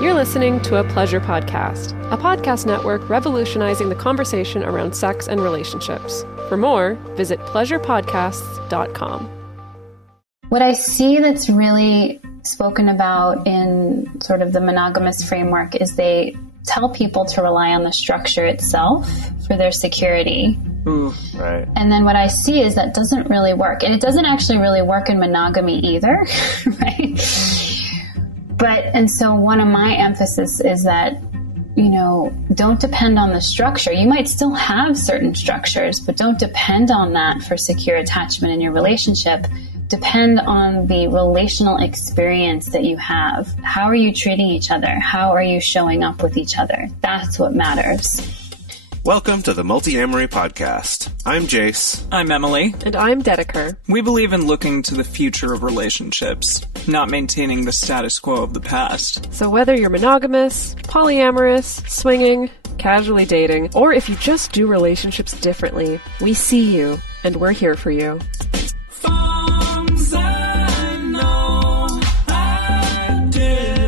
You're listening to a Pleasure Podcast, a podcast network revolutionizing the conversation around sex and relationships. For more, visit pleasurepodcasts.com. What I see that's really spoken about in sort of the monogamous framework is they tell people to rely on the structure itself for their security. Ooh, right. And then what I see is that doesn't really work. And it doesn't actually really work in monogamy either, right? And so one of my emphasis is that, don't depend on the structure. You might still have certain structures, but don't depend on that for secure attachment in your relationship. Depend on the relational experience that you have. How are you treating each other? How are you showing up with each other? That's what matters. Welcome to the Multiamory podcast. I'm Jace. I'm Emily. And I'm Dedeker. We believe in looking to the future of relationships, not maintaining the status quo of the past. So whether you're monogamous, polyamorous, swinging, casually dating, or if you just do relationships differently, we see you, and we're here for you.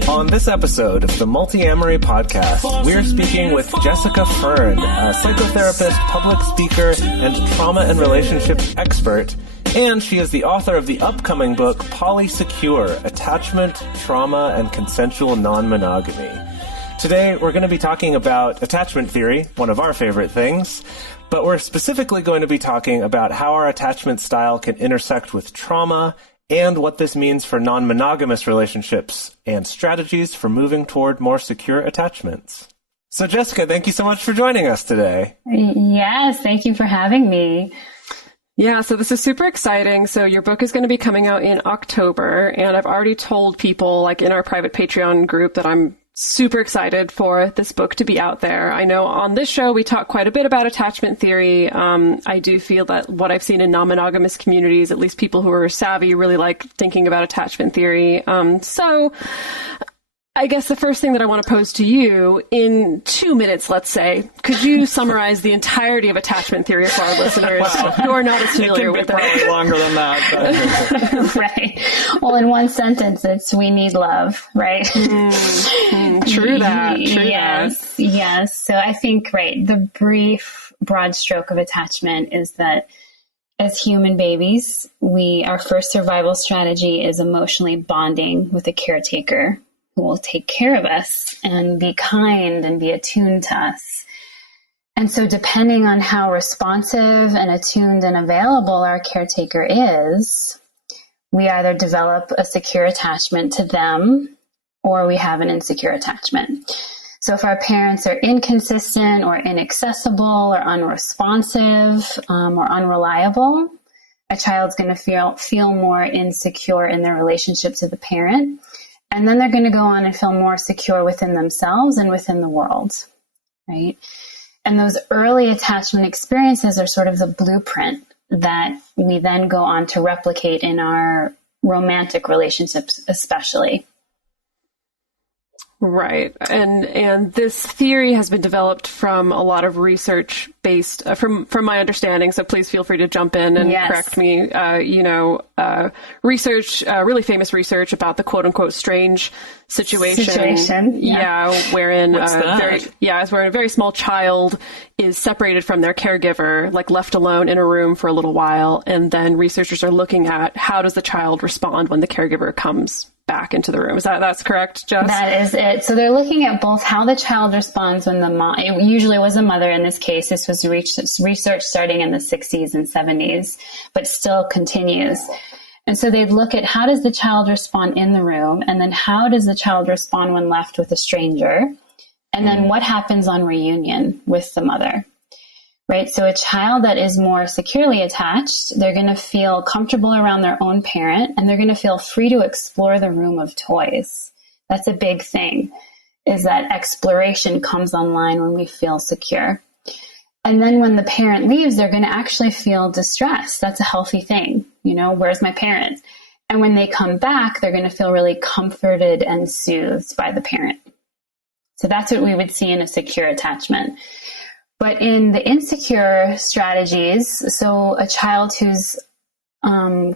On this episode of the Multiamory podcast, we're speaking with Jessica Fern, a psychotherapist, public speaker, and trauma and relationships expert. And she is the author of the upcoming book, Polysecure: Attachment, Trauma, and Consensual Non-Monogamy. Today, we're going to be talking about attachment theory, one of our favorite things, but we're specifically going to be talking about how our attachment style can intersect with trauma and what this means for non-monogamous relationships and strategies for moving toward more secure attachments. So Jessica, thank you so much for joining us today. Yes, thank you for having me. Yeah, so this is super exciting. So your book is going to be coming out in October, and I've already told people, like in our private Patreon group, that I'm super excited for this book to be out there. I know on this show we talk quite a bit about attachment theory. I do feel that what I've seen in non-monogamous communities, at least people who are savvy, really like thinking about attachment theory. So I guess the first thing that I want to pose to you, in 2 minutes, let's say, could you summarize the entirety of attachment theory for our listeners who are not as familiar with it? Probably longer than that. But. Right. Well, in one sentence, it's we need love, right? True that. Yes. So I think, right, the brief, broad stroke of attachment is that as human babies, our first survival strategy is emotionally bonding with a caretaker who will take care of us and be kind and be attuned to us. And so depending on how responsive and attuned and available our caretaker is, we either develop a secure attachment to them or we have an insecure attachment. So if our parents are inconsistent or inaccessible or unresponsive or unreliable, a child's going to feel more insecure in their relationship to the parent. And then they're going to go on and feel more secure within themselves and within the world, right? And those early attachment experiences are sort of the blueprint that we then go on to replicate in our romantic relationships, especially. Right. And this theory has been developed from a lot of research based, from my understanding, so please feel free to jump in and correct me, research, really famous research about the quote unquote strange situation. Yeah. Wherein, where a very small child is separated from their caregiver, like left alone in a room for a little while. And then researchers are looking at how does the child respond when the caregiver comes back into the room. That's correct, Jess? That is it. So they're looking at both how the child responds when the mom, it usually was a mother in this case. This was research starting in the 60s and 70s, but still continues. And so they'd look at how does the child respond in the room, and then how does the child respond when left with a stranger, and then what happens on reunion with the mother. Right. So a child that is more securely attached, they're going to feel comfortable around their own parent, and they're going to feel free to explore the room of toys. That's a big thing, is that exploration comes online when we feel secure. And then when the parent leaves, they're going to actually feel distress. That's a healthy thing. Where's my parent? And when they come back, they're going to feel really comforted and soothed by the parent. So that's what we would see in a secure attachment. But in the insecure strategies, so a child who's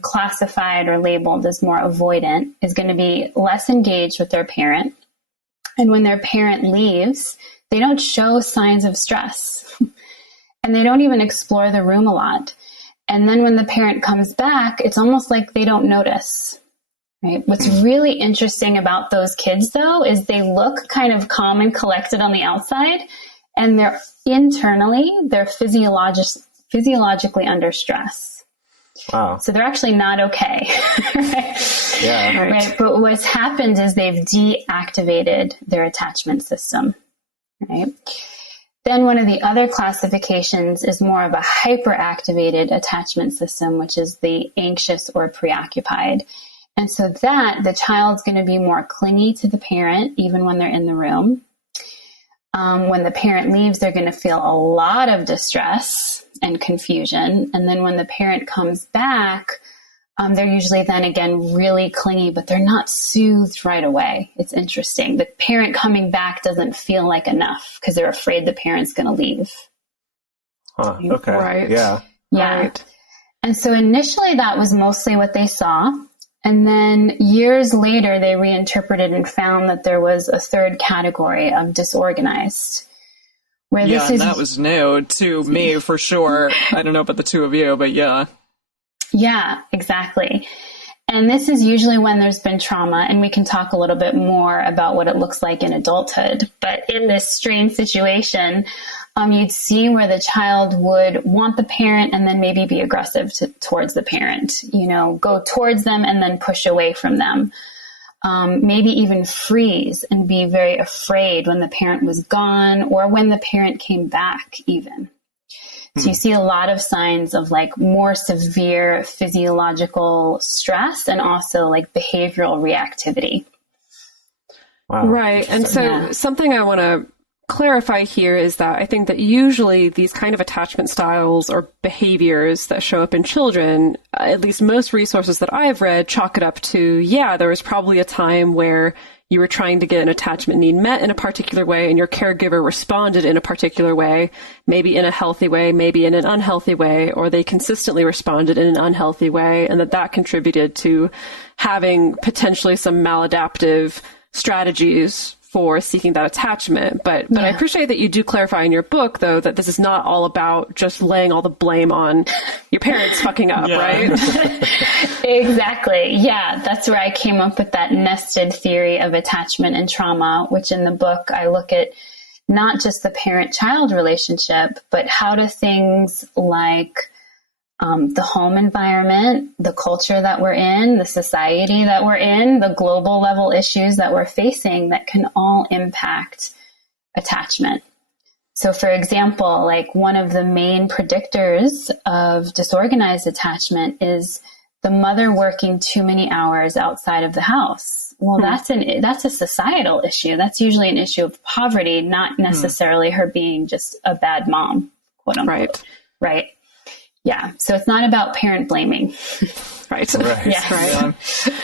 classified or labeled as more avoidant is going to be less engaged with their parent. And when their parent leaves, they don't show signs of stress. And they don't even explore the room a lot. And then when the parent comes back, it's almost like they don't notice. Right? What's really interesting about those kids, though, is they look kind of calm and collected on the outside, and they're physiologically under stress. Wow. So they're actually not okay. Right? Yeah. Right. But what's happened is they've deactivated their attachment system. Right. Then one of the other classifications is more of a hyperactivated attachment system, which is the anxious or preoccupied. And so that the child's going to be more clingy to the parent, even when they're in the room. When the parent leaves, they're going to feel a lot of distress and confusion. And then when the parent comes back, they're usually then again really clingy, but they're not soothed right away. It's interesting. The parent coming back doesn't feel like enough because they're afraid the parent's going to leave. Huh. Okay. Right. Yeah. Yeah. Right. And so initially that was mostly what they saw. And then years later, they reinterpreted and found that there was a third category of disorganized. Where this is, that was new to me for sure. I don't know about the two of you, but yeah. Yeah, exactly. And this is usually when there's been trauma, and we can talk a little bit more about what it looks like in adulthood. But in this strange situation, you'd see where the child would want the parent and then maybe be aggressive towards the parent, go towards them and then push away from them. Maybe even freeze and be very afraid when the parent was gone or when the parent came back even. So you see a lot of signs of like more severe physiological stress and also like behavioral reactivity. Wow. Right. And so something I want to clarify here is that I think that usually these kind of attachment styles or behaviors that show up in children, at least most resources that I've read, chalk it up to, there was probably a time where you were trying to get an attachment need met in a particular way and your caregiver responded in a particular way, maybe in a healthy way, maybe in an unhealthy way, or they consistently responded in an unhealthy way, and that contributed to having potentially some maladaptive strategies for seeking that attachment. But I appreciate that you do clarify in your book, though, that this is not all about just laying all the blame on your parents fucking up, right? Exactly. Yeah, that's where I came up with that nested theory of attachment and trauma, which in the book I look at not just the parent-child relationship, but how do things like the home environment, the culture that we're in, the society that we're in, the global level issues that we're facing that can all impact attachment. So for example, like one of the main predictors of disorganized attachment is the mother working too many hours outside of the house. Well, that's a societal issue. That's usually an issue of poverty, not necessarily her being just a bad mom, quote unquote. Right. Yeah. So it's not about parent blaming. Right.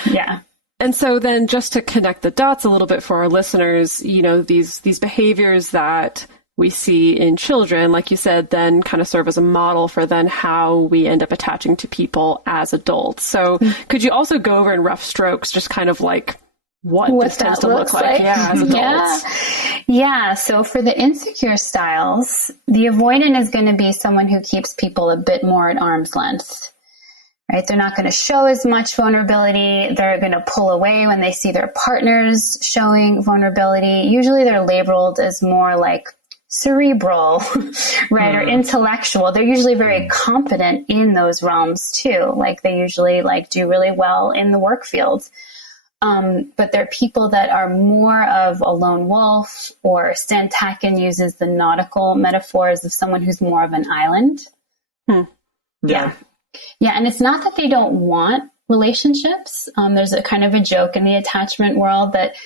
Yeah. And so then just to connect the dots a little bit for our listeners, these behaviors that we see in children, like you said, then kind of serve as a model for then how we end up attaching to people as adults. So could you also go over in rough strokes, just kind of like what this tends to look like as adults? Yeah. So for the insecure styles, the avoidant is going to be someone who keeps people a bit more at arm's length, right? They're not going to show as much vulnerability. They're going to pull away when they see their partners showing vulnerability. Usually they're labeled as more like cerebral, right? Or intellectual. They're usually very competent in those realms too. Like they usually do really well in the work field. But they're people that are more of a lone wolf, or Tatkin uses the nautical metaphors of someone who's more of an island. Yeah. And it's not that they don't want relationships. There's a kind of a joke in the attachment world that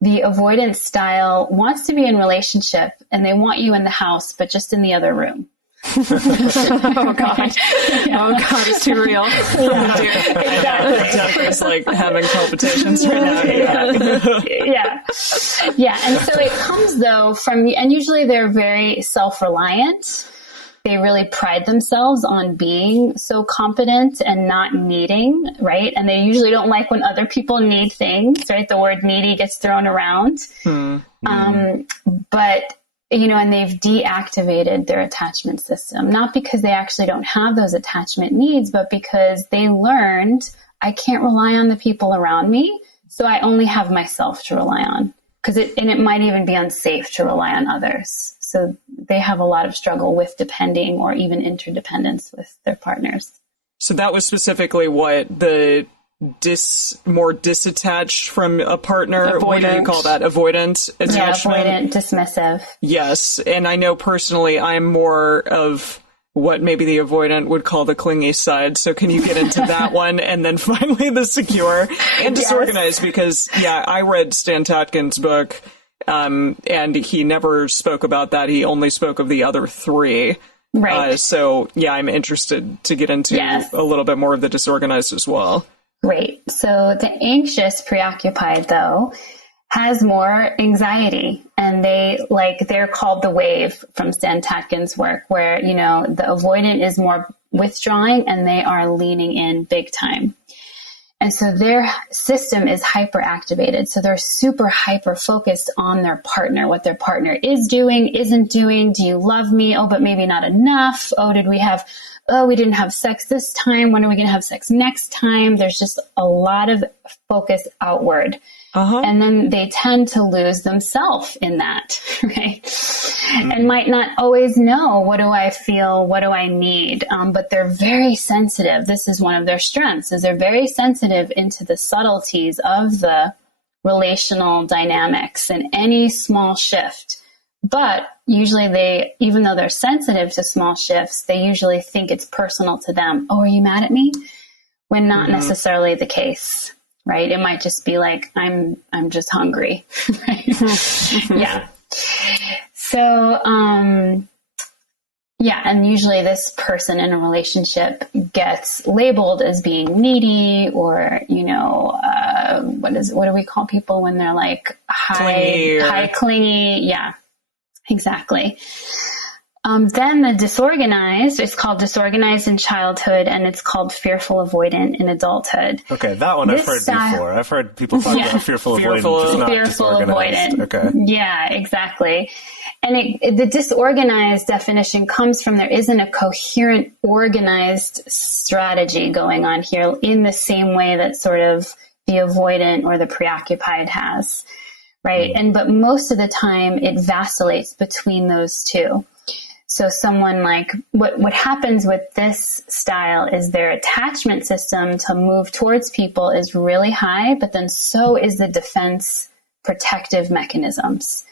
the avoidance style wants to be in relationship and they want you in the house, but just in the other room. Oh God! Oh God! It's too real. Exactly. It's like having palpitations right now. Yeah. And so it comes though from, and usually they're very self-reliant. they really pride themselves on being so competent and not needing, right? And they usually don't like when other people need things, right? The word needy gets thrown around. But, and they've deactivated their attachment system, not because they actually don't have those attachment needs, but because they learned I can't rely on the people around me. So I only have myself to rely on, and it might even be unsafe to rely on others. So they have a lot of struggle with depending or even interdependence with their partners. So that was specifically what the more disattached from a partner. Avoidant. What do you call that? Avoidant attachment? Yeah, avoidant, dismissive. Yes. And I know personally I'm more of what maybe the avoidant would call the clingy side. So can you get into that one? And then finally the secure and disorganized, because I read Stan Tatkin's book, and he never spoke about that. He only spoke of the other three. Right. I'm interested to get into a little bit more of the disorganized as well. Great. So the anxious preoccupied, though, has more anxiety, and they're called the wave from Stan Tatkin's work, where, the avoidant is more withdrawing and they are leaning in big time. And so their system is hyperactivated. So they're super hyper focused on their partner, what their partner is doing, isn't doing. Do you love me? Oh, but maybe not enough. Oh, we didn't have sex this time. When are we going to have sex next time? There's just a lot of focus outward. And then they tend to lose themselves in that, right? And might not always know, what do I feel? What do I need? But they're very sensitive. This is one of their strengths, is they're very sensitive into the subtleties of the relational dynamics and any small shift. But usually even though they're sensitive to small shifts, they usually think it's personal to them. Oh, are you mad at me? When not necessarily the case. Right? It might just be like, I'm just hungry. Right? Yeah. So, and usually this person in a relationship gets labeled as being needy, or, what do we call people when they're like high clingy? Yeah, exactly. Then the disorganized is called disorganized in childhood, and it's called fearful avoidant in adulthood. Okay, that one I've heard before. I've heard people talk about fearful avoidant, just not disorganized. Avoidant. Okay. Yeah, exactly. And the disorganized definition comes from there isn't a coherent, organized strategy going on here in the same way that sort of the avoidant or the preoccupied has, right? But most of the time it vacillates between those two. So someone like, what happens with this style is their attachment system to move towards people is really high, but then so is the defense protective mechanisms.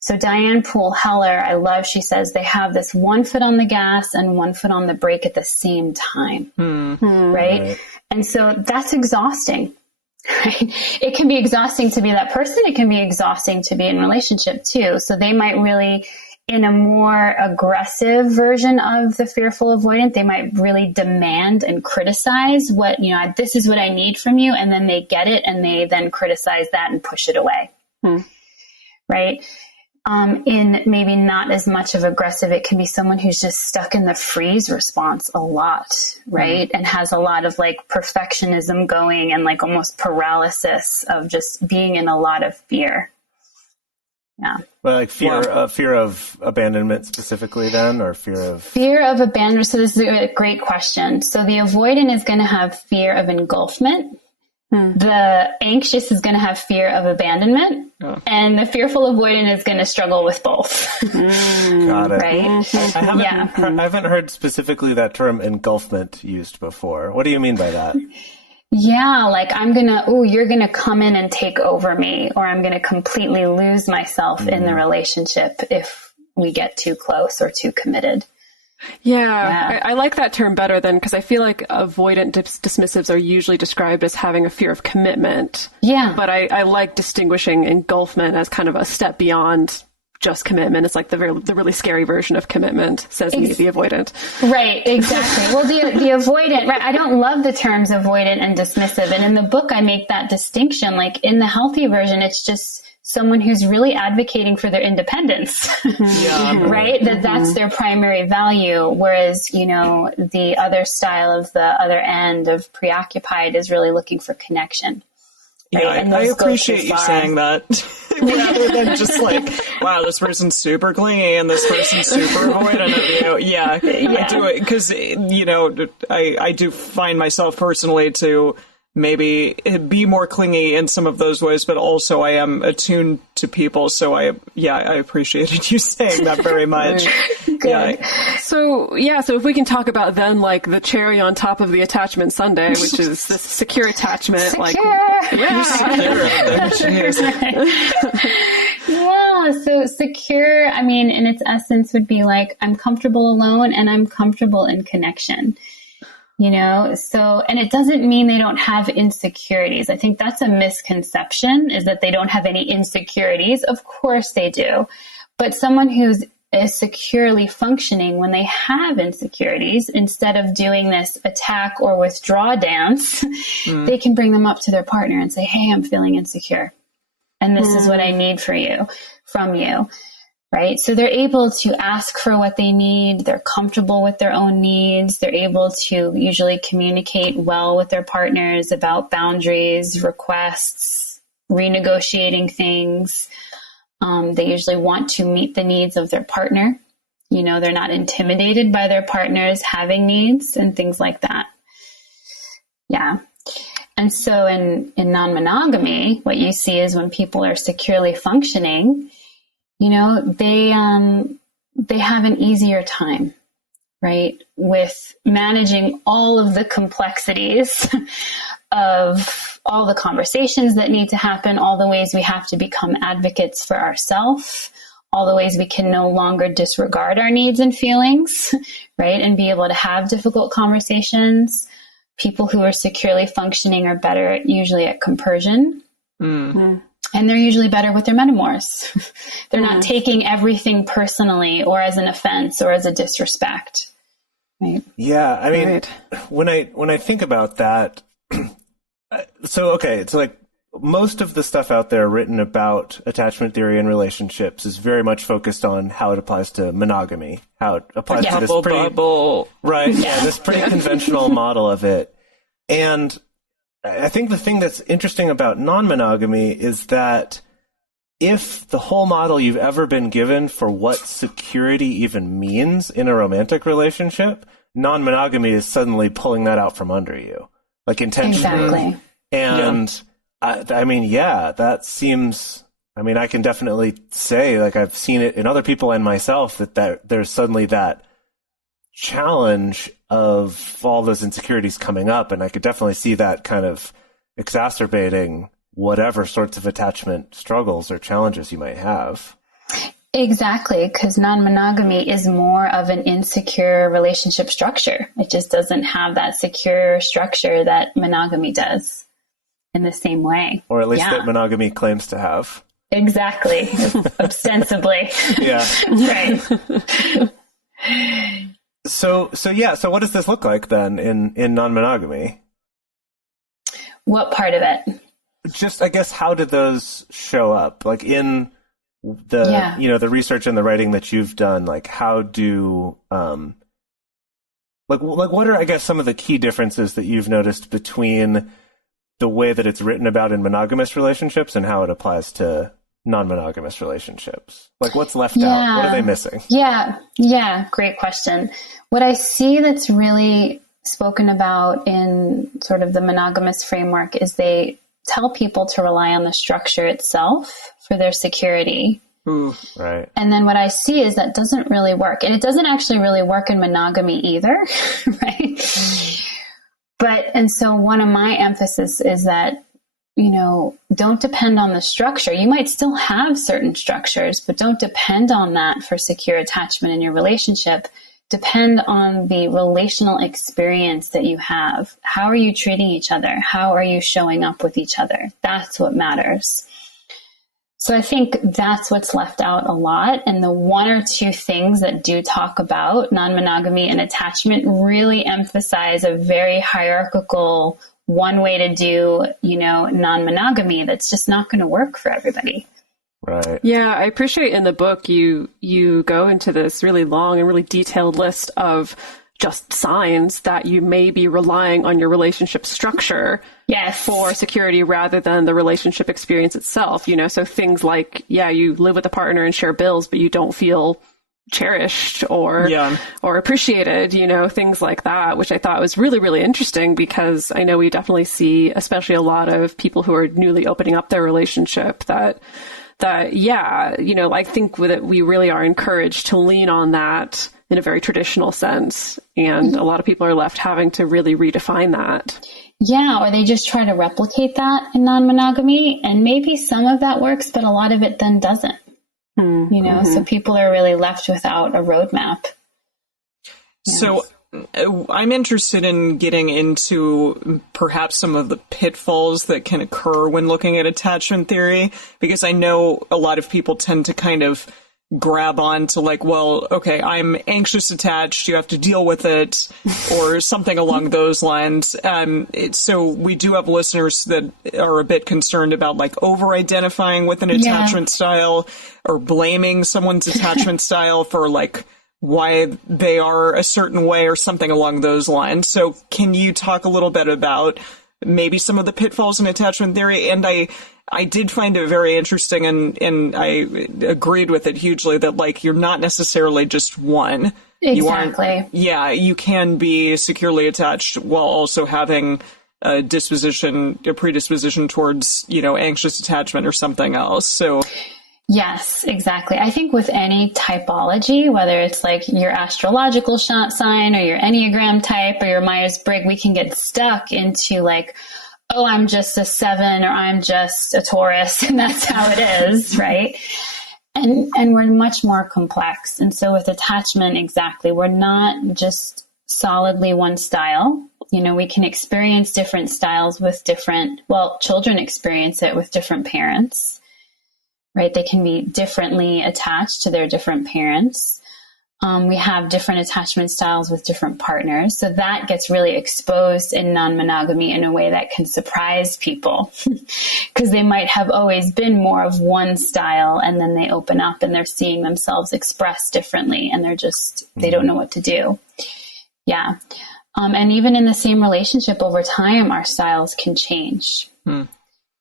So Diane Poole Heller, I love, she says they have this one foot on the gas and one foot on the brake at the same time, right? And so that's exhausting, right? It can be exhausting to be that person. It can be exhausting to be in relationship too. So they might really, in a more aggressive version of the fearful avoidant, they might really demand and criticize what, this is what I need from you. And then they get it and they then criticize that and push it away. Right? In maybe not as much of aggressive, it can be someone who's just stuck in the freeze response a lot, right? And has a lot of like perfectionism going and like almost paralysis of just being in a lot of fear. Yeah. Well, like fear of abandonment specifically then, or fear of abandonment. So this is a great question. So the avoidant is going to have fear of engulfment. The anxious is going to have fear of abandonment, and the fearful avoidant is going to struggle with both. Got it. Right? I haven't heard specifically that term engulfment used before. What do you mean by that? Yeah, like you're going to come in and take over me, or I'm going to completely lose myself in the relationship if we get too close or too committed. Yeah. I like that term better than, because I feel like avoidant dismissives are usually described as having a fear of commitment. Yeah. But I like distinguishing engulfment as kind of a step beyond just commitment. It's like the really scary version of commitment, says me, the avoidant. Right, exactly. Well, the avoidant, right? I don't love the terms avoidant and dismissive. And in the book, I make that distinction. Like in the healthy version, it's just someone who's really advocating for their independence, right? That's their primary value. Whereas, the other style of the other end of preoccupied is really looking for connection. Right? Yeah, I appreciate you saying that rather than just like, wow, this person's super clingy and this person's super avoidant of you. Yeah, I do it because, I do find myself personally to maybe be more clingy in some of those ways, but also I am attuned to people. So I appreciated you saying that very much. Good. So if we can talk about then like the cherry on top of the attachment sundae, which is this secure attachment. So secure, in its essence would be like, I'm comfortable alone and I'm comfortable in connection. And it doesn't mean they don't have insecurities. I think that's a misconception, is that they don't have any insecurities. Of course they do. But someone who's securely functioning, when they have insecurities, instead of doing this attack or withdraw dance, they can bring them up to their partner and say, hey, I'm feeling insecure. And this is what I need from you. Right? So they're able to ask for what they need. They're comfortable with their own needs. They're able to usually communicate well with their partners about boundaries, requests, renegotiating things. They usually want to meet the needs of their partner. They're not intimidated by their partners having needs and things like that. Yeah. And so in non-monogamy, what you see is when people are securely functioning, they have an easier time, right, with managing all of the complexities of all the conversations that need to happen, all the ways we have to become advocates for ourselves, all the ways we can no longer disregard our needs and feelings, right, and be able to have difficult conversations. People who are securely functioning are better usually at compersion. Mm-hmm. And they're usually better with their metamors. They're not taking everything personally or as an offense or as a disrespect. Right? Yeah, when I think about that, it's like most of the stuff out there written about attachment theory and relationships is very much focused on how it applies to monogamy, how it applies to this bubble. Right, this pretty conventional model of it. And I think the thing that's interesting about non-monogamy is that if the whole model you've ever been given for what security even means in a romantic relationship, non-monogamy is suddenly pulling that out from under you, like intentionally. Exactly. And that seems, I can definitely say, like, I've seen it in other people and myself, that there's suddenly that challenge of all those insecurities coming up, and I could definitely see that kind of exacerbating whatever sorts of attachment struggles or challenges you might have. Exactly, because non-monogamy is more of an insecure relationship structure. It just doesn't have that secure structure that monogamy does in the same way. Or at least that monogamy claims to have. Exactly, ostensibly. Yeah. Right. So what does this look like then in non-monogamy? What part of it? Just, I guess, how did those show up? Like in the, the research and the writing that you've done, like how do, what are, I guess, some of the key differences that you've noticed between the way that it's written about in monogamous relationships and how it applies to non-monogamous relationships? Like, what's left out? What are they missing? Yeah. Great question. What I see that's really spoken about in sort of the monogamous framework is they tell people to rely on the structure itself for their security. Ooh, right. And then what I see is that doesn't really work. And it doesn't actually really work in monogamy either, right? And so one of my emphasis is that, don't depend on the structure. You might still have certain structures, but don't depend on that for secure attachment in your relationship. Depend on the relational experience that you have. How are you treating each other? How are you showing up with each other? That's what matters. So I think that's what's left out a lot. And the one or two things that do talk about non-monogamy and attachment really emphasize a very hierarchical one way to do, non-monogamy that's just not going to work for everybody. Right. Yeah, I appreciate in the book you go into this really long and really detailed list of just signs that you may be relying on your relationship structure for security rather than the relationship experience itself. You know, so things like, you live with a partner and share bills, but you don't feel cherished or appreciated, you know, things like that, which I thought was really, really interesting because I know we definitely see, especially a lot of people who are newly opening up their relationship that, you know, I think that we really are encouraged to lean on that in a very traditional sense. And a lot of people are left having to really redefine that. Yeah, or they just try to replicate that in non-monogamy. And maybe some of that works, but a lot of it then doesn't. You know, so people are really left without a roadmap. Yes. So I'm interested in getting into perhaps some of the pitfalls that can occur when looking at attachment theory, because I know a lot of people tend to kind of grab on to like, well, okay, I'm anxious attached, you have to deal with it, or something along those lines. So we do have listeners that are a bit concerned about like over-identifying with an attachment style or blaming someone's attachment style for like why they are a certain way or something along those lines. So can you talk a little bit about maybe some of the pitfalls in attachment theory? And I did find it very interesting, and I agreed with it hugely, that like you're not necessarily just one. Exactly. You can be securely attached while also having a predisposition towards, you know, anxious attachment or something else. So yes, exactly. I think with any typology, whether it's like your astrological sign or your Enneagram type or your Myers-Briggs, we can get stuck into like, oh, I'm just a 7 or I'm just a Taurus, and that's how it is, right? And we're much more complex. And so with attachment, exactly, we're not just solidly one style. You know, we can experience different styles with children experience it with different parents, right? They can be differently attached to their different parents. We have different attachment styles with different partners. So that gets really exposed in non-monogamy in a way that can surprise people because they might have always been more of one style, and then they open up and they're seeing themselves expressed differently, and they don't know what to do. Yeah. And even in the same relationship over time, our styles can change.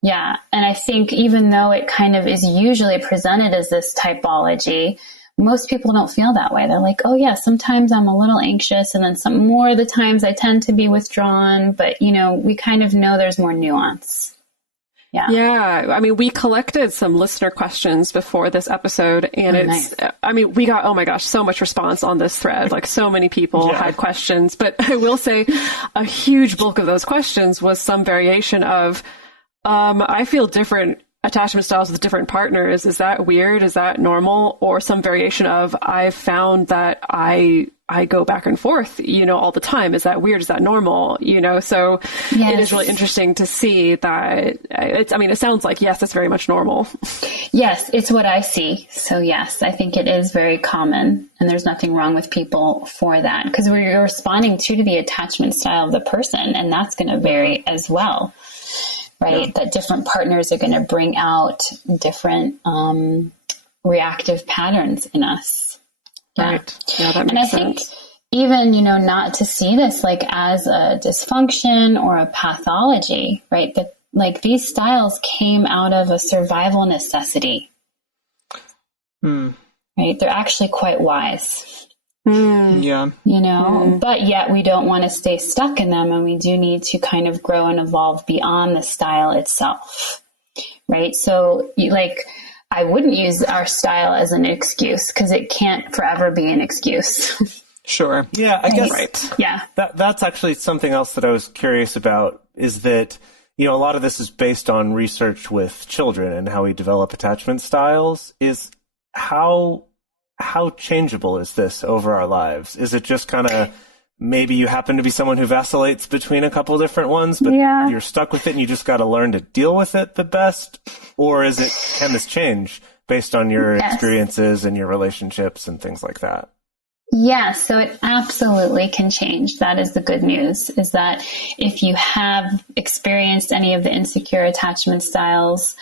Yeah. And I think even though it kind of is usually presented as this typology, most people don't feel that way. They're like, oh yeah, sometimes I'm a little anxious, and then some more of the times I tend to be withdrawn, but you know, we kind of know there's more nuance. Yeah. I mean, we collected some listener questions before this episode, and nice. I mean, we got, oh my gosh, so much response on this thread. Like so many people had questions, but I will say a huge bulk of those questions was some variation of, I feel different attachment styles with different partners. Is that weird? Is that normal? Or some variation of, I've found that I go back and forth, you know, all the time. Is that weird? Is that normal? You know, so it is really interesting to see that it sounds like, yes, it's very much normal. Yes, it's what I see. So yes, I think it is very common, and there's nothing wrong with people for that, because we're responding to the attachment style of the person, and that's going to vary as well. Right, yeah. That different partners are going to bring out different reactive patterns in us. Yeah. Right. Yeah, that makes sense. And I think even, you know, not to see this like as a dysfunction or a pathology, right? That like these styles came out of a survival necessity. Right? They're actually quite wise. Yeah. You know, but yet we don't want to stay stuck in them, and we do need to kind of grow and evolve beyond the style itself. Right. So I wouldn't use our style as an excuse, because it can't forever be an excuse. Sure. Yeah, I guess. Right. Yeah. That's actually something else that I was curious about, is that, you know, a lot of this is based on research with children and how we develop attachment styles. Is how changeable is this over our lives? Is it just kind of, maybe you happen to be someone who vacillates between a couple different ones, but you're stuck with it and you just got to learn to deal with it the best? Or can this change based on your experiences and your relationships and things like that? Yeah, so it absolutely can change. That is the good news, is that if you have experienced any of the insecure attachment styles,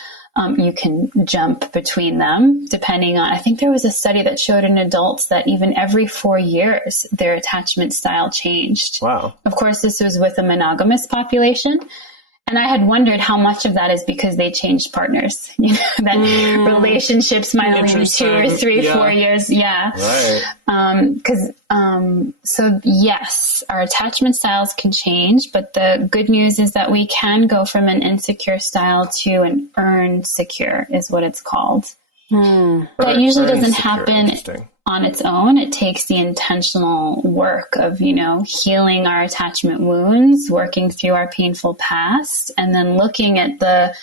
you can jump between them depending on, I think there was a study that showed in adults that even every 4 years, their attachment style changed. Wow. Of course, this was with a monogamous population. And I had wondered how much of that is because they changed partners, that relationships might only be 2 or 3, 4 years. Yeah. Right. So yes, our attachment styles can change, but the good news is that we can go from an insecure style to an earned secure is what it's called. That usually doesn't happen on its own. It takes the intentional work of, healing our attachment wounds, working through our painful past, and then looking at the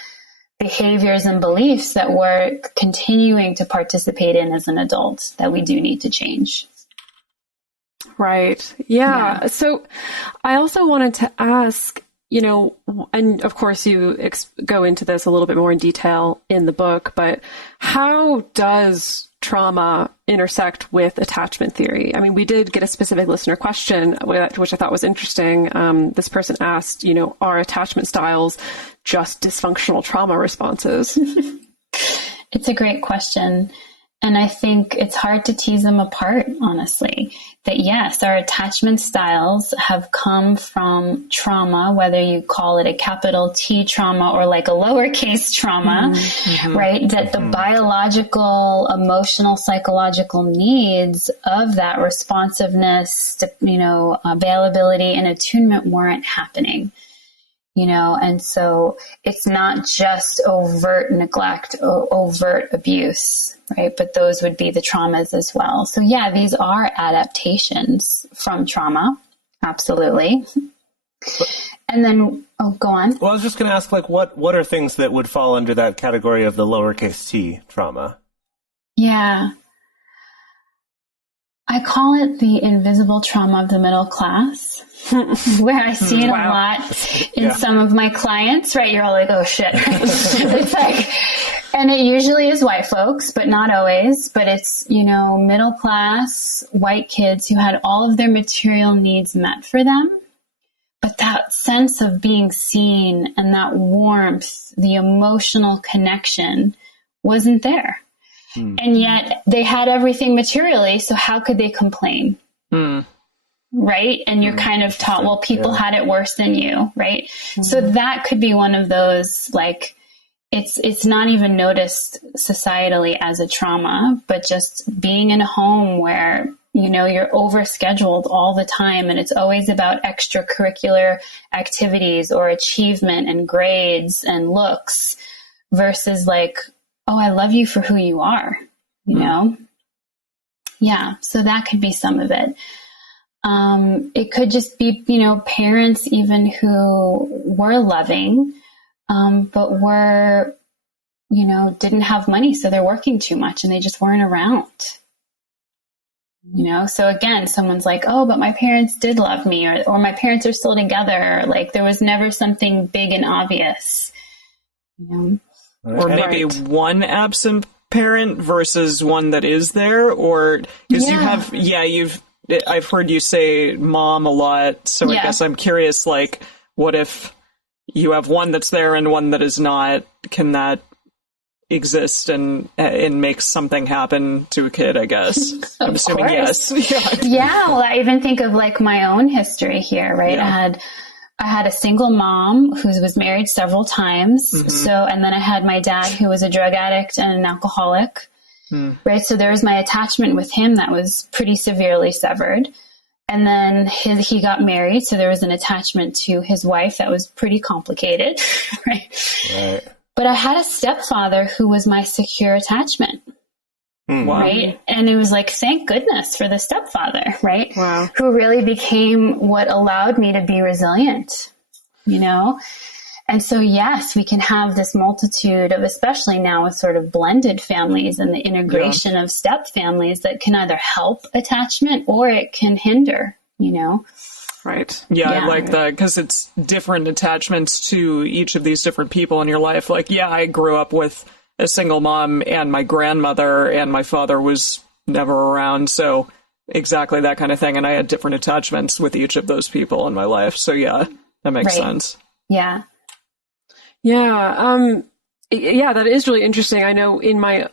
behaviors and beliefs that we're continuing to participate in as an adult that we do need to change. Right. Yeah. So I also wanted to ask, and of course you go into this a little bit more in detail in the book, but how does trauma intersect with attachment theory? I mean, we did get a specific listener question, which I thought was interesting. This person asked, are attachment styles just dysfunctional trauma responses? It's a great question. And I think it's hard to tease them apart, honestly. That yes, our attachment styles have come from trauma, whether you call it a capital T trauma or like a lowercase trauma, right? That the biological, emotional, psychological needs of that responsiveness, availability and attunement weren't happening. And so it's not just overt neglect, overt abuse, right? But those would be the traumas as well. So yeah, these are adaptations from trauma. Absolutely. And then, go on. Well, I was just going to ask, what are things that would fall under that category of the lowercase t trauma? Yeah. I call it the invisible trauma of the middle class, where I see it a lot in some of my clients, right? You're all like, oh shit. It's like, and it usually is white folks, but not always, but it's, middle class white kids who had all of their material needs met for them. But that sense of being seen and that warmth, the emotional connection wasn't there. And yet they had everything materially. So how could they complain? Right. And you're kind of taught, well, people had it worse than you. Right. So that could be one of those, it's not even noticed societally as a trauma, but just being in a home where, you're overscheduled all the time and it's always about extracurricular activities or achievement and grades and looks versus oh, I love you for who you are, Yeah, so that could be some of it. It could just be, parents even who were loving, but were, didn't have money, so they're working too much and they just weren't around. So again, someone's like, oh, but my parents did love me, or my parents are still together. There was never something big and obvious, Or maybe one absent parent versus one that is there, or because I've heard you say mom a lot. So I guess I'm curious, what if you have one that's there and one that is not? Can that exist and make something happen to a kid, I guess? I'm assuming yes. Well, I even think of my own history here, right? Yeah. I had a single mom who was married several times. And then I had my dad who was a drug addict and an alcoholic, right? So there was my attachment with him that was pretty severely severed. And then he got married. So there was an attachment to his wife that was pretty complicated, right? But I had a stepfather who was my secure attachment. Right. And it was thank goodness for the stepfather, right? Wow. Who really became what allowed me to be resilient, And so, yes, we can have this multitude of, especially now with sort of blended families and the integration of step families that can either help attachment or it can hinder, Right. Yeah, I like that because it's different attachments to each of these different people in your life. I grew up with a single mom and my grandmother, and my father was never around. So exactly that kind of thing. And I had different attachments with each of those people in my life. So yeah, that makes sense. Yeah. Yeah. Yeah, that is really interesting. I know in my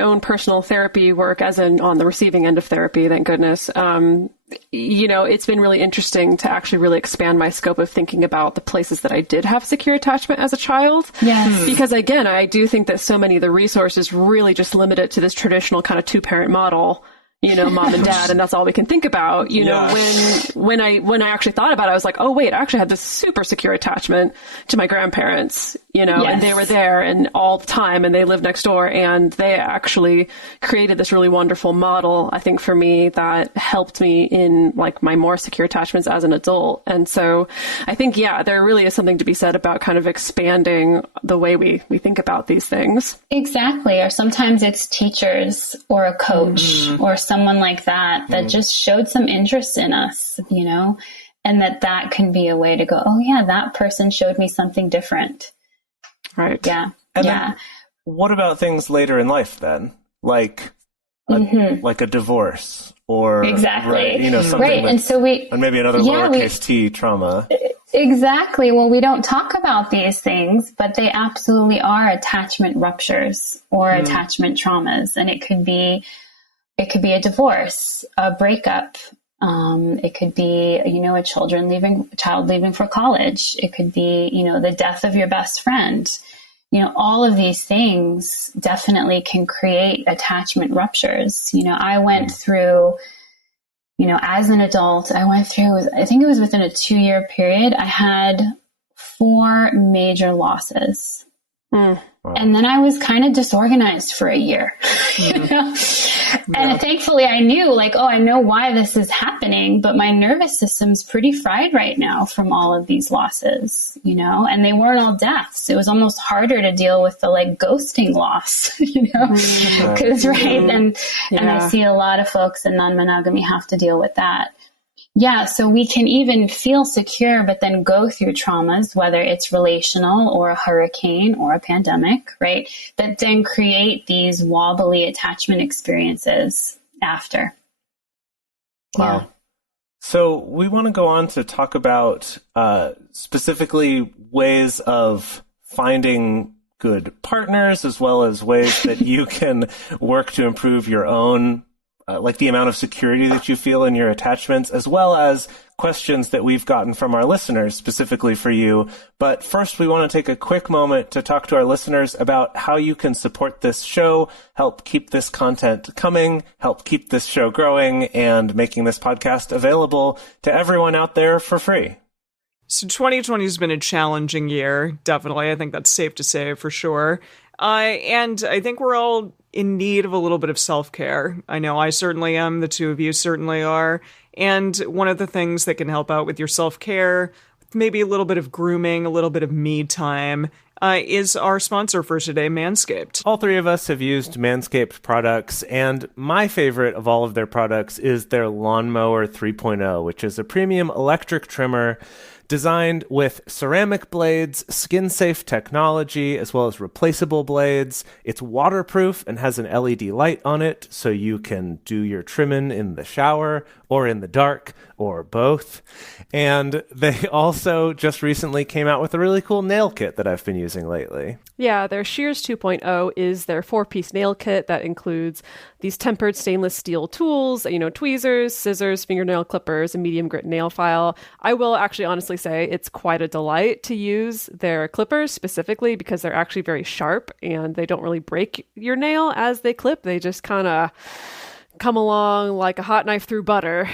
own personal therapy work, as in on the receiving end of therapy, thank goodness, it's been really interesting to actually really expand my scope of thinking about the places that I did have secure attachment as a child. Yes. Because again, I do think that so many of the resources really just limit it to this traditional kind of two-parent model, mom and dad, and that's all we can think about. When I actually thought about it, I was like, oh wait, I actually had this super secure attachment to my grandparents, Yes. and they were there and all the time, and they lived next door, and they actually created this really wonderful model, I think, for me that helped me in like my more secure attachments as an adult. And so I think, yeah, there really is something to be said about kind of expanding the way we think about these things. Exactly. Or sometimes it's teachers or a coach or someone like that just showed some interest in us, and that can be a way to go, oh yeah, that person showed me something different. Right. Yeah. And yeah. then what about things later in life then? Like a divorce or exactly. Something right. And so and maybe another lowercase t trauma. Exactly. Well, we don't talk about these things, but they absolutely are attachment ruptures or attachment traumas. And it could be a divorce, a breakup. It could be, a child leaving for college. It could be, the death of your best friend. All of these things definitely can create attachment ruptures. I went through, as an adult, I think it was within a 2-year period, I had 4 major losses. Wow. And then I was kind of disorganized for a year. And thankfully I knew I know why this is happening, but my nervous system's pretty fried right now from all of these losses, and they weren't all deaths. It was almost harder to deal with the ghosting loss, because and I see a lot of folks in non-monogamy have to deal with that. Yeah, so we can even feel secure, but then go through traumas, whether it's relational or a hurricane or a pandemic, right? That then create these wobbly attachment experiences after. Wow. Yeah. So we want to go on to talk about specifically ways of finding good partners, as well as ways that you can work to improve your own the amount of security that you feel in your attachments, as well as questions that we've gotten from our listeners specifically for you. But first, we want to take a quick moment to talk to our listeners about how you can support this show, help keep this content coming, help keep this show growing, and making this podcast available to everyone out there for free. So 2020 has been a challenging year, definitely. I think that's safe to say for sure. And I think we're all in need of a little bit of self-care. I know I certainly am. The two of you certainly are. And one of the things that can help out with your self-care, maybe a little bit of grooming, a little bit of me time, is our sponsor for today, Manscaped. All three of us have used Manscaped products, and my favorite of all of their products is their Lawnmower 3.0, which is a premium electric trimmer designed with ceramic blades, skin-safe technology, as well as replaceable blades. It's waterproof and has an LED light on it, so you can do your trimming in the shower or in the dark or both. And they also just recently came out with a really cool nail kit that I've been using lately. Yeah, their Shears 2.0 is their 4-piece nail kit that includes these tempered stainless steel tools, tweezers, scissors, fingernail clippers, a medium grit nail file. I will actually honestly say it's quite a delight to use their clippers specifically because they're actually very sharp and they don't really break your nail as they clip. They just kind of come along like a hot knife through butter.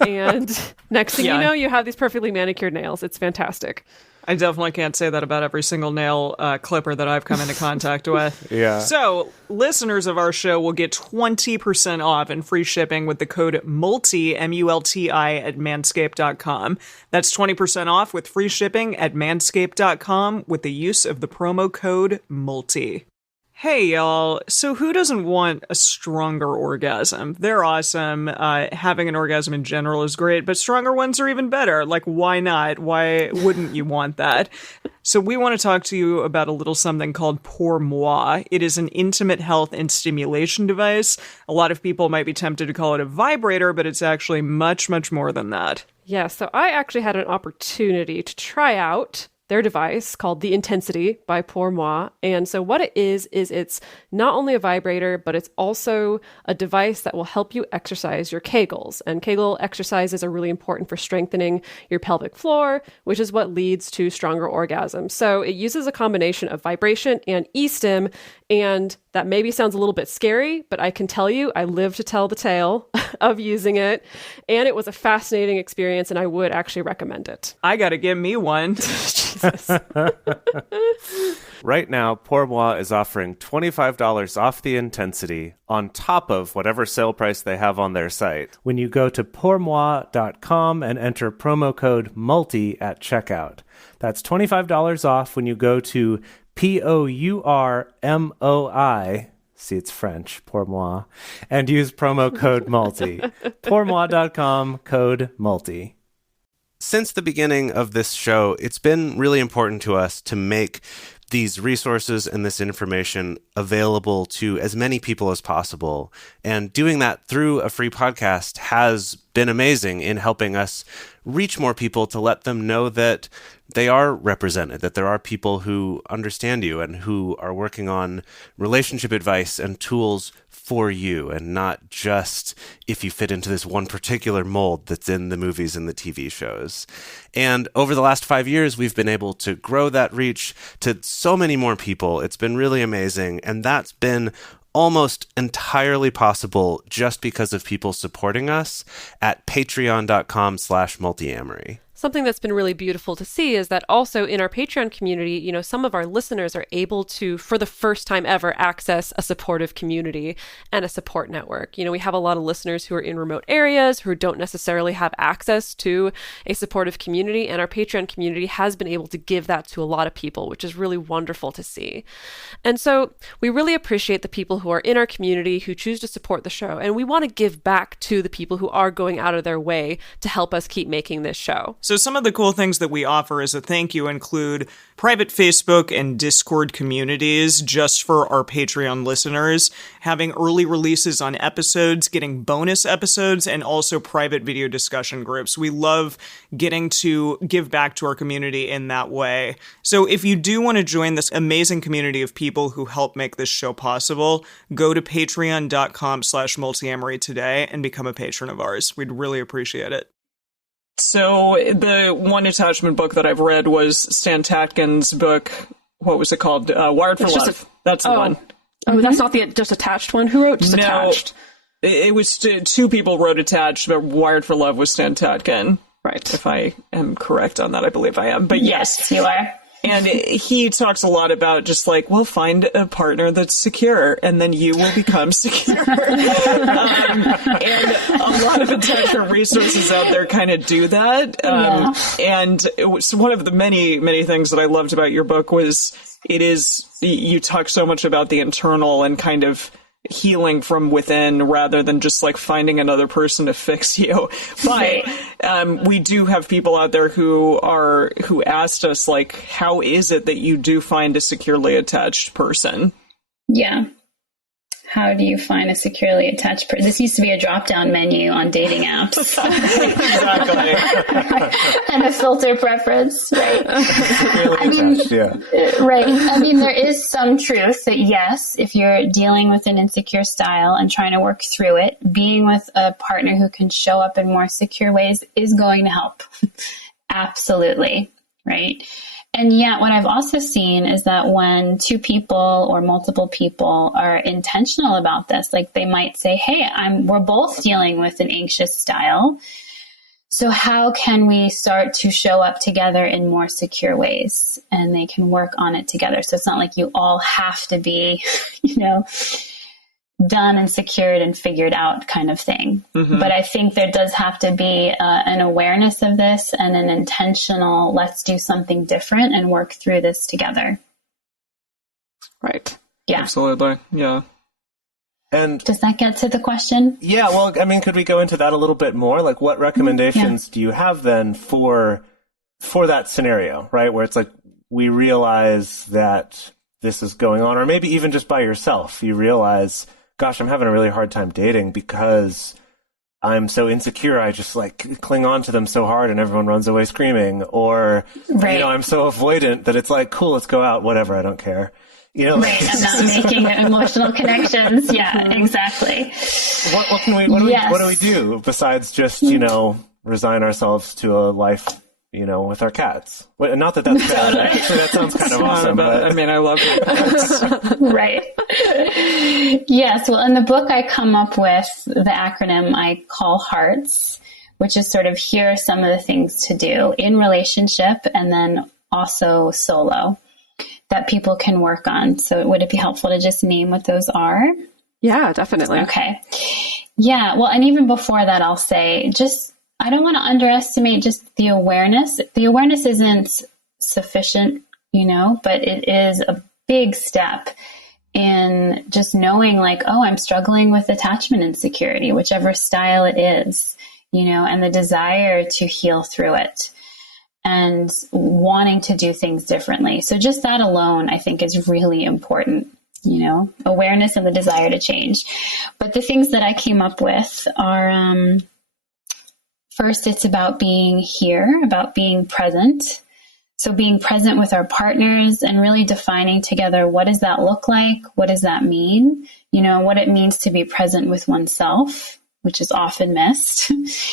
And next thing you know, you have these perfectly manicured nails. It's fantastic. I definitely can't say that about every single nail clipper that I've come into contact with. Yeah. So, listeners of our show will get 20% off and free shipping with the code MULTI, M-U-L-T-I, at manscaped.com. That's 20% off with free shipping at manscaped.com with the use of the promo code MULTI. Hey, y'all. So who doesn't want a stronger orgasm? They're awesome. Having an orgasm in general is great, but stronger ones are even better. Why not? Why wouldn't you want that? So we want to talk to you about a little something called Pour Moi. It is an intimate health and stimulation device. A lot of people might be tempted to call it a vibrator, but it's actually much, much more than that. Yeah, so I actually had an opportunity to try out their device called the Intensity by Pour Moi. And so what it is it's not only a vibrator, but it's also a device that will help you exercise your Kegels. And Kegel exercises are really important for strengthening your pelvic floor, which is what leads to stronger orgasms. So it uses a combination of vibration and e-stim, and that maybe sounds a little bit scary, but I can tell you, I live to tell the tale of using it. And it was a fascinating experience, and I would actually recommend it. I gotta get me one. Jesus. Right now, Pour Moi is offering $25 off the Intensity on top of whatever sale price they have on their site when you go to pourmoi.com and enter promo code MULTI at checkout. That's $25 off when you go to POURMOI, see it's French, Pour Moi, and use promo code MULTI. Pourmoi.com, code MULTI. Since the beginning of this show, it's been really important to us to make these resources and this information available to as many people as possible. And doing that through a free podcast has been amazing in helping us reach more people, to let them know that they are represented, that there are people who understand you and who are working on relationship advice and tools for you, and not just if you fit into this one particular mold that's in the movies and the TV shows. And over the last 5 years, we've been able to grow that reach to so many more people. It's been really amazing. And that's been almost entirely possible just because of people supporting us at patreon.com/multiamory. Something that's been really beautiful to see is that also in our Patreon community, you know, some of our listeners are able to, for the first time ever, access a supportive community and a support network. You know, we have a lot of listeners who are in remote areas who don't necessarily have access to a supportive community, and our Patreon community has been able to give that to a lot of people, which is really wonderful to see. And so we really appreciate the people who are in our community who choose to support the show, and we want to give back to the people who are going out of their way to help us keep making this show. So some of the cool things that we offer as a thank you include private Facebook and Discord communities just for our Patreon listeners, having early releases on episodes, getting bonus episodes, and also private video discussion groups. We love getting to give back to our community in that way. So if you do want to join this amazing community of people who help make this show possible, go to patreon.com/multiamory today and become a patron of ours. We'd really appreciate it. So the one attachment book that I've read was Stan Tatkin's book. What was it called? Wired for Love. That's the one. Oh, that's not the just attached one? Who wrote just attached? It was two people wrote attached, but Wired for Love was Stan Tatkin. Right. If I am correct on that, I believe I am. But yes you are. And he talks a lot about just like, well, find a partner that's secure, and then you will become secure. And a lot of attachment resources out there kind of do that. And it was one of the many, many things that I loved about your book was you talk so much about the internal and kind of healing from within rather than just like finding another person to fix you. But we do have people out there who asked us, like, how is it that you do find a securely attached person? Yeah. How do you find a securely attached person? This used to be a drop-down menu on dating apps. Exactly. And a filter preference, right? Yeah. Right. I mean, there is some truth that, yes, if you're dealing with an insecure style and trying to work through it, being with a partner who can show up in more secure ways is going to help. Absolutely. Right. And yet what I've also seen is that when two people or multiple people are intentional about this, like they might say, hey, we're both dealing with an anxious style. So how can we start to show up together in more secure ways? And they can work on it together. So it's not like you all have to be, done and secured and figured out kind of thing. Mm-hmm. But I think there does have to be an awareness of this and an intentional, let's do something different and work through this together. Right. Yeah. Absolutely. Yeah. And does that get to the question? Yeah. Well, I mean, could we go into that a little bit more? Like, what recommendations do you have then for that scenario, right? Where it's like, we realize that this is going on, or maybe even just by yourself, you realize, gosh, I'm having a really hard time dating because I'm so insecure, I just like cling on to them so hard and everyone runs away screaming. Or, Right. I'm so avoidant that it's like, cool, let's go out, whatever, I don't care. Right, I'm not making emotional connections. Yeah, exactly. What do we do besides just, resign ourselves to a life, with our cats? Not that that's bad. Actually, that sounds kind of awesome. But... I love cats. Right. Yes. Well, in the book, I come up with the acronym I call HEARTS, which is sort of here are some of the things to do in relationship and then also solo that people can work on. So would it be helpful to just name what those are? Yeah, definitely. Okay. Yeah. Well, and even before that, I'll say I don't want to underestimate just the awareness. The awareness isn't sufficient, but it is a big step in just knowing like, oh, I'm struggling with attachment insecurity, whichever style it is, and the desire to heal through it and wanting to do things differently. So just that alone, I think, is really important, awareness and the desire to change. But the things that I came up with are, first, it's about being here, about being present. So being present with our partners and really defining together, what does that look like? What does that mean? What it means to be present with oneself, which is often missed,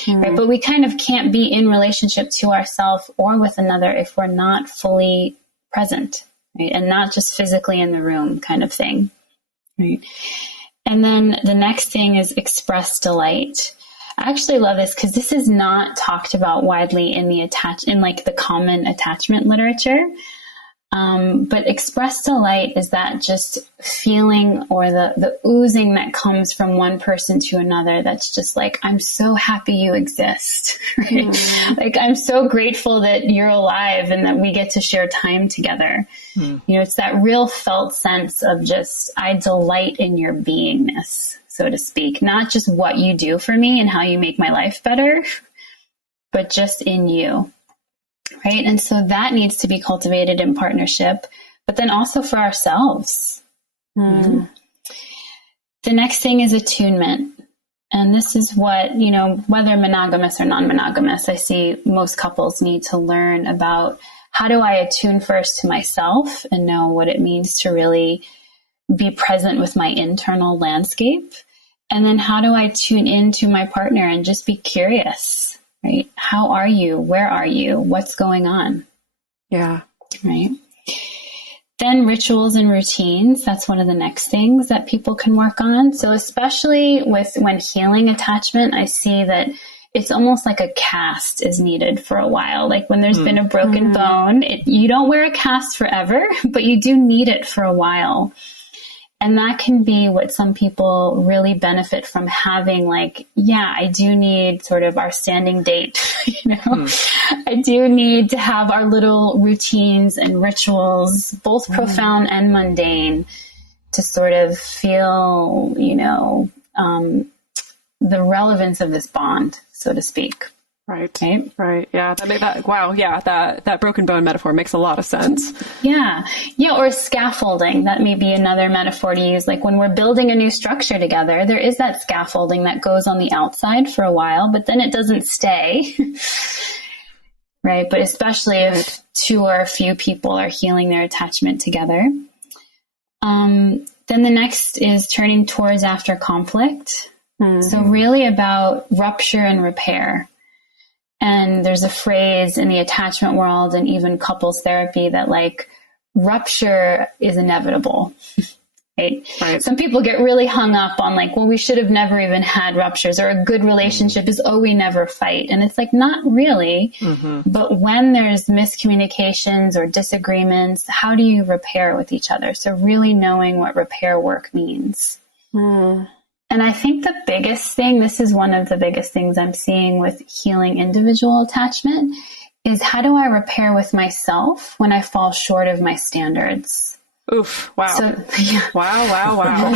right? But we kind of can't be in relationship to ourselves or with another if we're not fully present, right? And not just physically in the room kind of thing, right? And then the next thing is express delight. I actually love this because this is not talked about widely in the common attachment literature. But express delight is that just feeling or the oozing that comes from one person to another. That's just like, I'm so happy you exist. Right? Like, I'm so grateful that you're alive and that we get to share time together. It's that real felt sense of just, I delight in your beingness, so to speak, not just what you do for me and how you make my life better, but just in you, right? And so that needs to be cultivated in partnership, but then also for ourselves. The next thing is attunement. And this is what, whether monogamous or non-monogamous, I see most couples need to learn about how do I attune first to myself and know what it means to really be present with my internal landscape. And then how do I tune into my partner and just be curious, right? How are you? Where are you? What's going on? Yeah. Right. Then rituals and routines. That's one of the next things that people can work on. So especially when healing attachment, I see that it's almost like a cast is needed for a while. Like when there's been a broken bone, you don't wear a cast forever, but you do need it for a while. And that can be what some people really benefit from having, like, yeah, I do need sort of our standing date, I do need to have our little routines and rituals, both profound and mundane, to sort of feel, the relevance of this bond, so to speak. Right. Yeah. That broken bone metaphor makes a lot of sense. Yeah. Or scaffolding. That may be another metaphor to use. Like when we're building a new structure together, there is that scaffolding that goes on the outside for a while, but then it doesn't stay. Right. But especially if two or a few people are healing their attachment together. Then the next is turning towards after conflict. So really about rupture and repair. And there's a phrase in the attachment world and even couples therapy that like rupture is inevitable, right? Some people get really hung up on like, well, we should have never even had ruptures, or a good relationship is, oh, we never fight. And it's like, not really. But when there's miscommunications or disagreements, how do you repair with each other? So really knowing what repair work means. And I think the biggest thing, this is one of the biggest things I'm seeing with healing individual attachment, is how do I repair with myself when I fall short of my standards? Oof. Wow. So, yeah. Wow.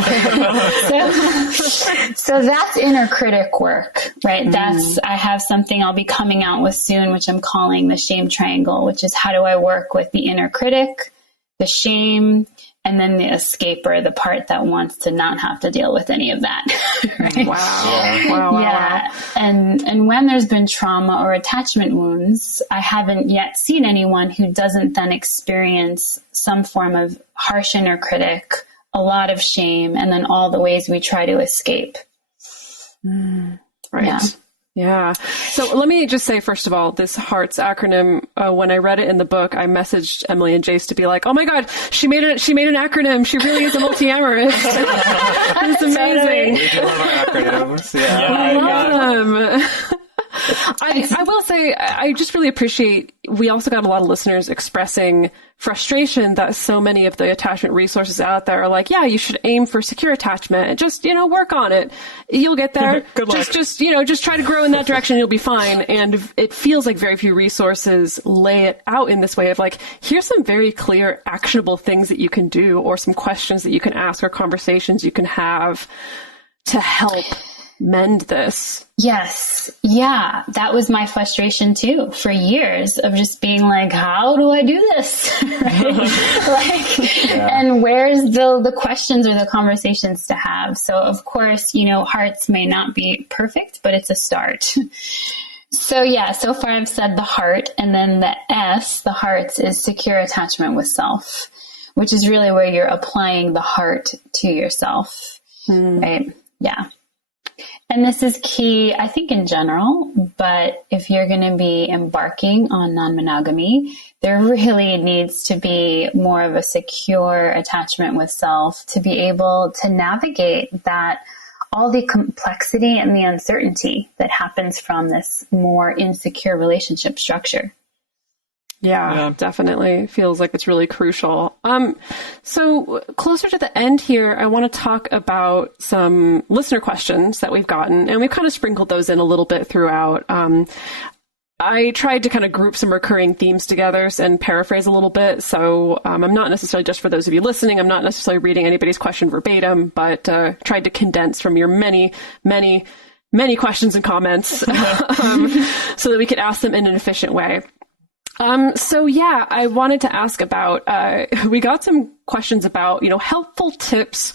So that's inner critic work, right? I have something I'll be coming out with soon, which I'm calling the shame triangle, which is how do I work with the inner critic, the shame, and then the escaper, the part that wants to not have to deal with any of that. Right? Wow. Yeah. And when there's been trauma or attachment wounds, I haven't yet seen anyone who doesn't then experience some form of harsh inner critic, a lot of shame, and then all the ways we try to escape. Right. Yeah. So let me just say, first of all, this HEARTS acronym, when I read it in the book, I messaged Emily and Jace to be like, oh my God, she made an acronym. She really is a multi-amorist. It's amazing. We do love our acronyms. Yeah. I love them. I will say, I just really appreciate, we also got a lot of listeners expressing frustration that so many of the attachment resources out there are like, yeah, you should aim for secure attachment. Just, work on it. You'll get there. Good luck. Just try to grow in that direction. You'll be fine. And it feels like very few resources lay it out in this way of like, here's some very clear, actionable things that you can do, or some questions that you can ask, or conversations you can have to help mend this. Yes. Yeah. That was my frustration too, for years, of just being like, how do I do this? And where's the questions or the conversations to have? So of course, HEARTS may not be perfect, but it's a start. So yeah, so far I've said the heart, and then the S, the HEARTS, is secure attachment with self, which is really where you're applying the heart to yourself. Right? Yeah. And this is key, I think, in general, but if you're going to be embarking on non-monogamy, there really needs to be more of a secure attachment with self to be able to navigate that, all the complexity and the uncertainty that happens from this more insecure relationship structure. Yeah, definitely. Feels like it's really crucial. So closer to the end here, I want to talk about some listener questions that we've gotten, and we've kind of sprinkled those in a little bit throughout. I tried to kind of group some recurring themes together and paraphrase a little bit. So I'm not necessarily, just for those of you listening, I'm not necessarily reading anybody's question verbatim, but tried to condense from your many questions and comments so that we could ask them in an efficient way. I wanted to ask about, we got some questions about, helpful tips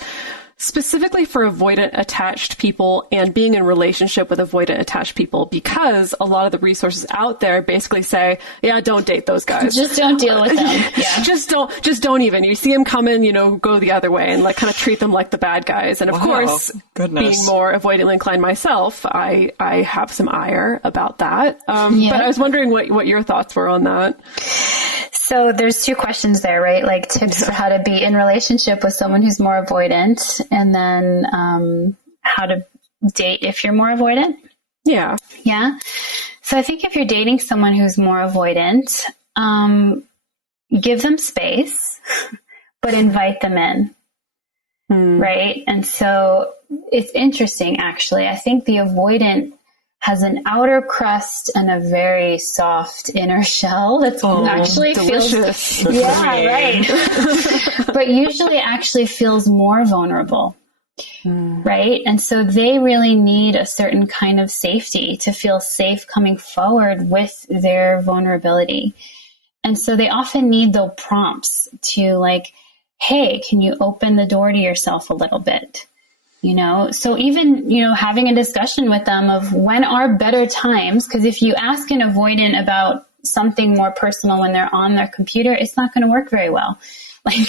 specifically for avoidant attached people and being in relationship with avoidant attached people, because a lot of the resources out there basically say, yeah, don't date those guys. Just don't deal with them. Yeah. just don't even. You see them coming, go the other way and kind of treat them like the bad guys. And of course, being more avoidantly inclined myself, I have some ire about that. But I was wondering what your thoughts were on that. So there's two questions there, right? Like tips for how to be in relationship with someone who's more avoidant, and then how to date if you're more avoidant. Yeah. Yeah. So I think if you're dating someone who's more avoidant, give them space, but invite them in. Right? And so it's interesting, actually. I think the avoidant has an outer crust and a very soft inner shell that's actually delicious. Feels, yeah, right. But usually actually feels more vulnerable, right? And so they really need a certain kind of safety to feel safe coming forward with their vulnerability. And so they often need those prompts to like, hey, can you open the door to yourself a little bit? So even, having a discussion with them of when are better times, because if you ask an avoidant about something more personal when they're on their computer, it's not going to work very well. Like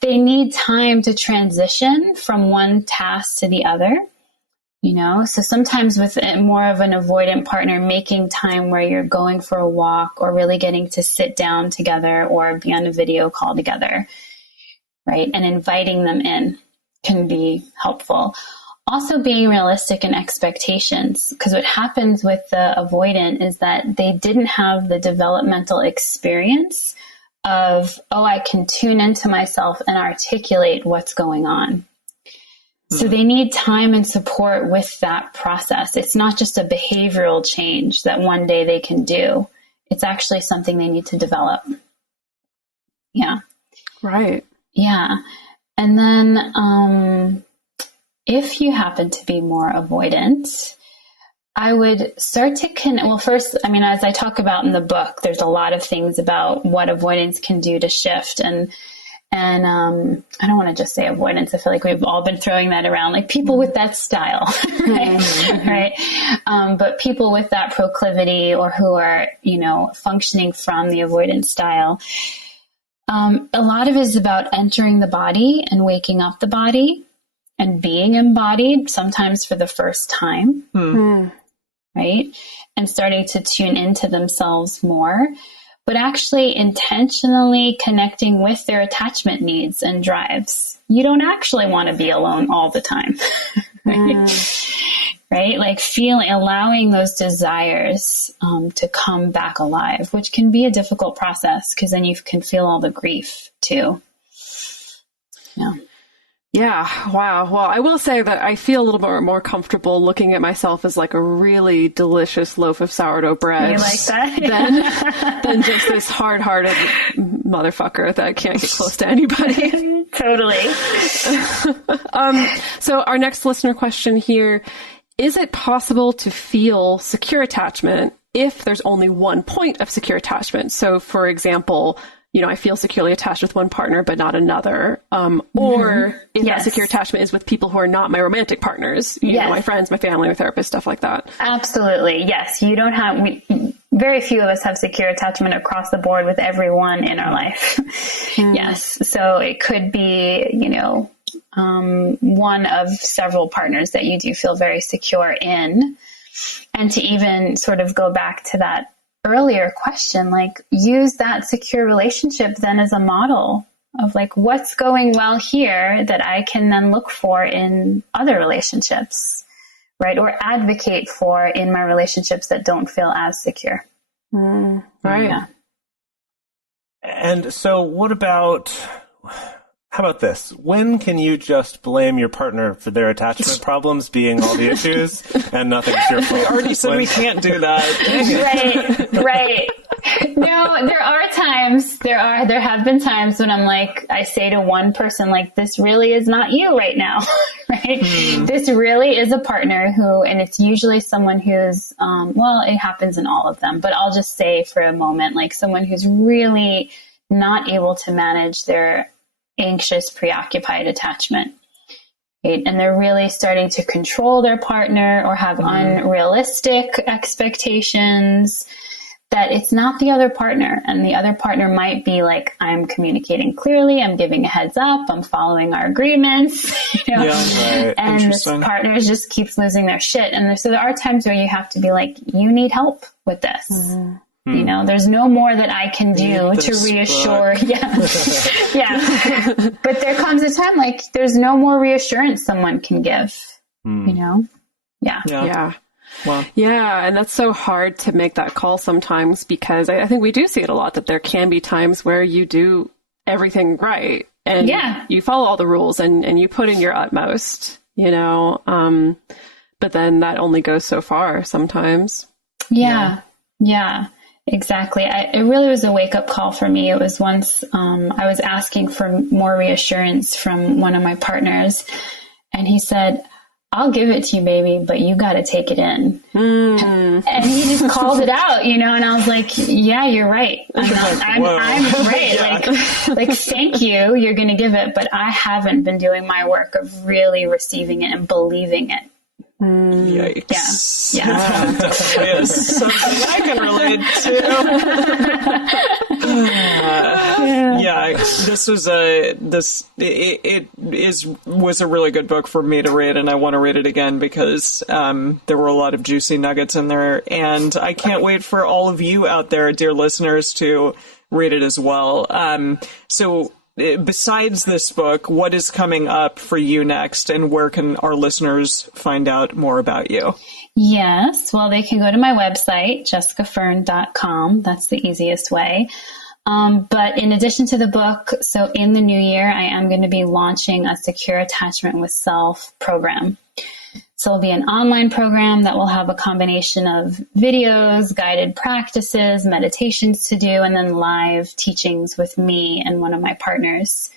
they need time to transition from one task to the other, so sometimes with more of an avoidant partner, making time where you're going for a walk or really getting to sit down together or be on a video call together, right? And inviting them in can be helpful. Also being realistic in expectations, because what happens with the avoidant is that they didn't have the developmental experience of, I can tune into myself and articulate what's going on. So they need time and support with that process. It's not just a behavioral change that one day they can do. It's actually something they need to develop. Yeah. Right. Yeah. And then if you happen to be more avoidant, I would start to first, as I talk about in the book, there's a lot of things about what avoidance can do to shift. And And I don't want to just say avoidance. I feel like we've all been throwing that around, like people with that style, right? Mm-hmm. Right. But people with that proclivity or who are, functioning from the avoidance style, a lot of it is about entering the body and waking up the body and being embodied, sometimes for the first time, right? And starting to tune into themselves more, but actually intentionally connecting with their attachment needs and drives. You don't actually want to be alone all the time, right? Like allowing those desires to come back alive, which can be a difficult process because then you can feel all the grief too. Yeah. Yeah. Wow. Well, I will say that I feel a little bit more comfortable looking at myself as like a really delicious loaf of sourdough bread. You like that? than just this hard-hearted motherfucker that can't get close to anybody. Totally. So our next listener question here, is it possible to feel secure attachment if there's only one point of secure attachment? So for example, I feel securely attached with one partner, but not another. Or if that secure attachment is with people who are not my romantic partners, my friends, my family, my therapist, stuff like that. Absolutely. Yes. You don't have, very few of us have secure attachment across the board with everyone in our life. Yes. So it could be, one of several partners that you do feel very secure in. And to even sort of go back to that earlier question, like use that secure relationship then as a model of like what's going well here that I can then look for in other relationships, right? Or advocate for in my relationships that don't feel as secure. Right. Yeah. And so how about this? When can you just blame your partner for their attachment problems being all the issues and nothing's your fault? We already said we can't do that. Right. No, there have been times when I'm like, I say to one person, like, this really is not you right now, right? This really is a partner and it's usually someone who's, it happens in all of them, but I'll just say for a moment, like someone who's really not able to manage their anxious, preoccupied attachment. Right? And they're really starting to control their partner or have unrealistic expectations that it's not the other partner. And the other partner might be like, I'm communicating clearly, I'm giving a heads up, I'm following our agreements, and this partner just keeps losing their shit. And so there are times where you have to be like, you need help with this. There's no more that I can do to reassure. Yeah. But there comes a time like there's no more reassurance someone can give, Yeah. Wow. Yeah. And that's so hard to make that call sometimes because I think we do see it a lot that there can be times where you do everything right and you follow all the rules and you put in your utmost, but then that only goes so far sometimes. Yeah. Exactly. It really was a wake-up call for me. It was once I was asking for more reassurance from one of my partners, and he said, I'll give it to you, baby, but you got to take it in. And he just called it out, and I was like, yeah, you're right. I'm right. Like, thank you. You're going to give it, but I haven't been doing my work of really receiving it and believing it. Yikes. Yeah. Definitely is something I can relate to. This was a really good book for me to read, and I want to read it again because there were a lot of juicy nuggets in there, and I can't wait for all of you out there, dear listeners, to read it as well. So besides this book, what is coming up for you next, and where can our listeners find out more about you? Yes, well, they can go to my website, jessicafern.com. That's the easiest way. But in addition to the book, so in the new year, I am going to be launching a Secure Attachment with Self program. So it'll be an online program that will have a combination of videos, guided practices, meditations to do, and then live teachings with me and one of my partners.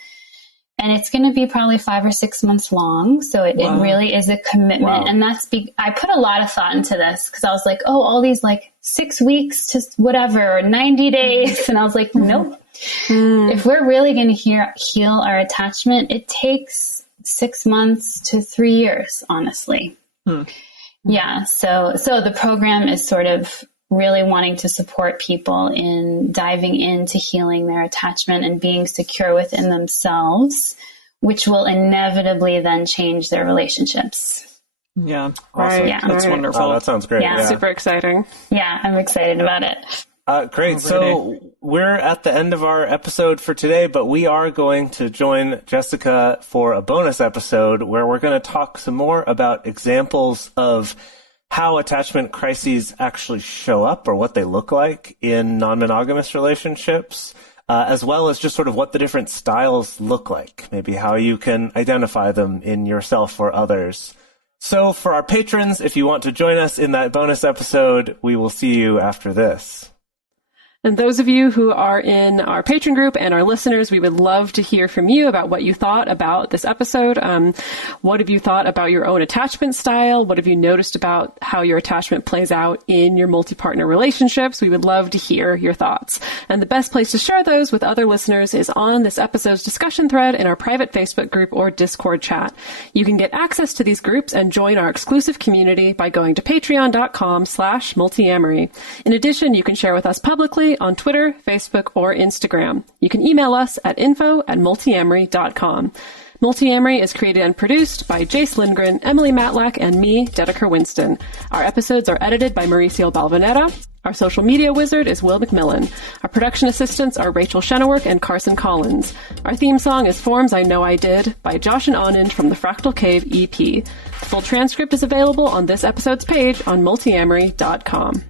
And it's going to be probably 5 or 6 months long. So it really is a commitment. Wow. And I put a lot of thought into this because I was like, all these like 6 weeks to whatever, or 90 days. And I was like, nope, If we're really going to heal our attachment, it takes 6 months to 3 years, honestly. Yeah. So the program is sort of really wanting to support people in diving into healing their attachment and being secure within themselves, which will inevitably then change their relationships. Yeah. Right. Yeah. That's wonderful. Oh, that sounds great. Yeah. Yeah. Super exciting. Yeah, I'm excited about it. Great. So we're at the end of our episode for today, but we are going to join Jessica for a bonus episode where we're going to talk some more about examples of how attachment crises actually show up or what they look like in non-monogamous relationships, as well as just sort of what the different styles look like, maybe how you can identify them in yourself or others. So for our patrons, if you want to join us in that bonus episode, we will see you after this. And those of you who are in our patron group and our listeners, we would love to hear from you about what you thought about this episode. What have you thought about your own attachment style? What have you noticed about how your attachment plays out in your multi-partner relationships? We would love to hear your thoughts. And the best place to share those with other listeners is on this episode's discussion thread in our private Facebook group or Discord chat. You can get access to these groups and join our exclusive community by going to patreon.com/multiamory. In addition, you can share with us publicly on Twitter, Facebook, or Instagram. You can email us at info@multiamory.com. Multiamory is created and produced by Jace Lindgren, Emily Matlack, and me, Dedeker Winston. Our episodes are edited by Mauricio Balvanera. Our social media wizard is Will McMillan. Our production assistants are Rachel Shennework and Carson Collins. Our theme song is Forms I Know I Did by Josh and Anand from the Fractal Cave EP. The full transcript is available on this episode's page on multiamory.com.